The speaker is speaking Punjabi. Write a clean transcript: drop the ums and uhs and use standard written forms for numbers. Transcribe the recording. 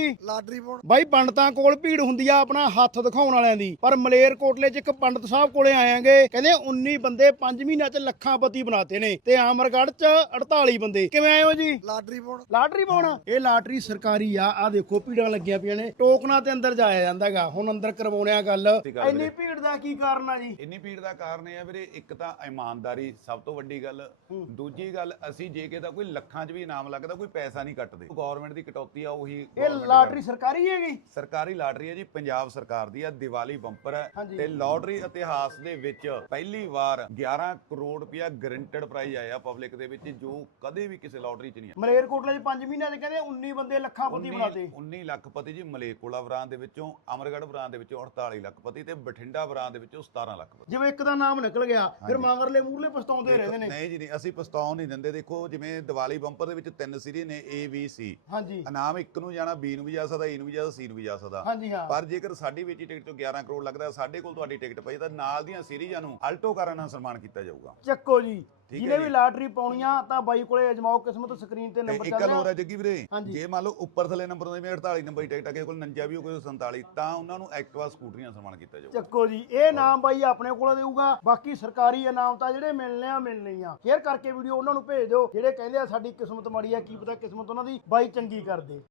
ਜੀ? ਲਾਟਰੀ ਪਾਉਣ ਬਾਈ ਪੰਡਤਾਂ ਕੋਲ ਭੀੜ ਹੁੰਦੀ ਆ ਆਪਣਾ ਹੱਥ ਦਿਖਾਉਣ ਵਾਲਿਆਂ ਦੀ, ਪਰ ਮਲੇਰਕੋਟਲੇ 'ਚ ਇੱਕ ਪੰਡਤ ਸਾਹਿਬ ਕੋਲੇ ਆਏਗੇ, ਕਹਿੰਦੇ 19 ਬੰਦੇ 5 ਮਹੀਨਿਆਂ 'ਚ ਲੱਖਾਂਪਤੀ ਬਣਾਤੇ ਨੇ, ਤੇ ਆਮਰਗੜ੍ਹ 'ਚ 48 ਬੰਦੇ। ਕਿਵੇਂ ਆਏ ਹੋ ਜੀ? ਲਾਟਰੀ ਪਾਉਣ ਲਾਟਰੀ ਪਾਉਣਾ? ਇਹ ਲਾਟਰੀ ਸਰਕਾਰੀ ਆ ਦੇਖੋ ਭੀੜਾਂ ਲੱਗੀਆਂ ਪਈਆਂ ਨੇ, ਟੋਕਨਾਂ ਤੇ ਅੰਦਰ ਜਾਇਆ ਜਾਂਦਾਗਾ। ਹੁਣ ਅੰਦਰ ਕਰਵਾਉਣੇ ਆ ਗੱਲ। ਇੰਨੀ ਭੀੜ ਦਾ ਕੀ ਕਾਰਨ ਆ ਜੀ? ਇੰਨੀ ਭੀੜ ਦਾ ਕਾਰਨ ਇਹ ਆ ਵੀਰੇ, ਇੱਕ ਤਾਂ ਇਮਾਨਦਾਰੀ ਸਭ ਤੋਂ ਵੱਡੀ ਗੱਲ, ਦੂਜੀ ਗੱਲ ਅਸੀਂ ਜੇ ਕਿਤੇ ਕੋਈ ਲੱਖਾਂ 'ਚ ਵੀ ਇਨਾਮ ਲੱਗਦਾ ਕੋਈ ਪੈਸਾ ਨਹੀਂ ਕੱਟਦੇ। ਗਵਰਨਮੈਂਟ ਦੀ ਕਟੌਤੀ ਆ ਉਹੀ। ਇਹ ਲਾਟਰੀ ਸਰਕਾਰੀ ਹੈਗੀ? ਸਰਕਾਰੀ ਲਾਟਰੀ ਹੈ ਜੀ, ਪੰਜਾਬ ਸਰਕਾਰ ਦੀ ਆ, ਦੀਵਾਲੀ ਬੰਪਰ ਹੈ ਤੇ ਲਾਟਰੀ ਇਤਿਹਾਸ ਦੇ ਵਿੱਚ ਪਹਿਲੀ ਵਾਰ 11 ਕਰੋੜ ਰੁਪਇਆ ਗਰੰਟਡ ਪ੍ਰਾਈਜ਼ ਆਇਆ ਪਬਲਿਕ ਦੇ ਵਿੱਚ, ਜੋ ਕਦੇ ਵੀ ਕਿਸੇ ਲਾਟਰੀ 'ਚ ਨਹੀਂ ਆਇਆ। ਮਲੇਰਕੋਟਲੇ 'ਚ 5 ਮਹੀਨਿਆਂ 'ਚ ਕਹਿੰਦੇ 19 ਬੰਦੇ ਲੱਖਾਂਪਤੀ ਬਣਾਤੇ। 19 ਲੱਖਪਤੀ ਜੀ ਮਲੇਰਕੋਟਲਾ ਬਰਾਂ ਦੇ ਵਿੱਚੋਂ, ਅਮਰਗੜ੍ਹ ਬਰਾਂ ਦੇ ਵਿੱਚੋਂ 48 ਲੱਖਪਤੀ ਤੇ ਬਠਿੰਡਾ ਬਰਾਂ ਦੇ ਵਿੱਚੋਂ 17 ਲੱਖਪਤੀ। ਜਿਵੇਂ ਇੱਕ ਦਾ ਨਾਮ ਨਿਕਲ ਗਿਆ ਫਿਰ ਮਗਰਲੇ ਮੂਰਲੇ ਪਛਤਾਉਂਦੇ ਰਹਿੰਦੇ ਨੇ। ਨਹੀਂ ਜੀ ਨਹੀਂ, ਅਸੀਂ ਪਛਤਾਉਣ ਨਹੀਂ ਦਿੰਦੇ। ਦੇਖੋ ਜਿਵੇਂ ਦੀਵਾਲੀ ਬੰਪਰ ਦੇ ਵਿੱਚ 3 ਸੀਰੀਜ਼ ਨੇ A B C। ਹਾਂਜੀ। ਇਨਾਮ ਇੱਕ ਨੂੰ ਜਾਣਾ, B ਨੂੰ ਵੀ ਜਾ ਸਕਦਾ, E ਨੂੰ ਵੀ ਜਾ ਸਕਦਾ, C ਨੂੰ ਵੀ ਜਾ ਸਕਦਾ। ਹਾਂਜੀ ਹਾਂ। ਪਰ ਜੇਕਰ ਸਾਡੀ ਵੇਚੀ ਟਿਕਟ ਤੋਂ 11 ਕਰੋੜ ਲੱਗਦਾ, ਸਾਡੇ ਕੋਲ ਤੁਹਾਡੀ ਟਿਕਟ ਪਈ ਤਾਂ ਨਾਲ ਦੀਆਂ ਸੀਰੀਜ਼ਾਂ ਨੂੰ ਆਲਟੋ ਕਾਰਾਂ ਨਾਲ ਸਨਮਾਨ ਕੀਤਾ ਜਾਊਗਾ। ਚੱਕੋ ਜੀ, ਜਿਹਨੇ ਵੀ ਲਾਟਰੀ ਪਾਉਣੀਆਂ ਤਾਂ ਬਾਈ ਕੋਲੇ ਅਜਮਾਓ ਕਿਸਮਤ। ਸਕਰੀਨ ਤੇ ਨੰਬਰ ਇੱਕ ਚੱਲ ਗੱਲ ਰਿਹਾ। ਹੋਰ ਹੈ ਜੱਗੀ ਵੀਰੇ, ਜੇ ਮੰਨ ਲਓ ਉੱਪਰ ਥੱਲੇ ਨੰਬਰ ਜਿਵੇਂ 48 ਨੰਬਰ ਦੀ ਟਿਕਟ ਆ, ਕਿਸੇ ਕੋਲ 49 ਵੀ ਹੋ, ਕੋਈ 47, ਤਾਂ ਉਹਨਾਂ ਨੂੰ ਐਕਟਿਵਾ ਸਕੂਟਰੀਆਂ ਸਨਮਾਨ ਕੀਤਾ ਜਾਊਗਾ। ਚੱਕੋ ਜੀ, ਇਹ ਨਾਮ ਬਾਈ ਆਪਣੇ ਕੋਲ ਦੇਊਗਾ। ਬਾਕੀ ਸਰਕਾਰੀ ਇਨਾਮ ਤਾਂ ਜਿਹੜੇ ਮਿਲਨੇ ਆ। ਸ਼ੇਅਰ ਕਰਕੇ ਵੀਡੀਓ ਉਹਨਾਂ ਨੂੰ ਭੇਜ ਦਿਓ ਜਿਹੜੇ ਕਹਿੰਦੇ ਆ ਸਾਡੀ ਕਿਸਮਤ ਮਾੜੀ ਆ, ਕੀ ਪਤਾ ਕਿਸਮਤ ਉਹਨਾਂ ਦੀ ਬਾਈ ਚੰਗੀ ਕਰ ਦੇ।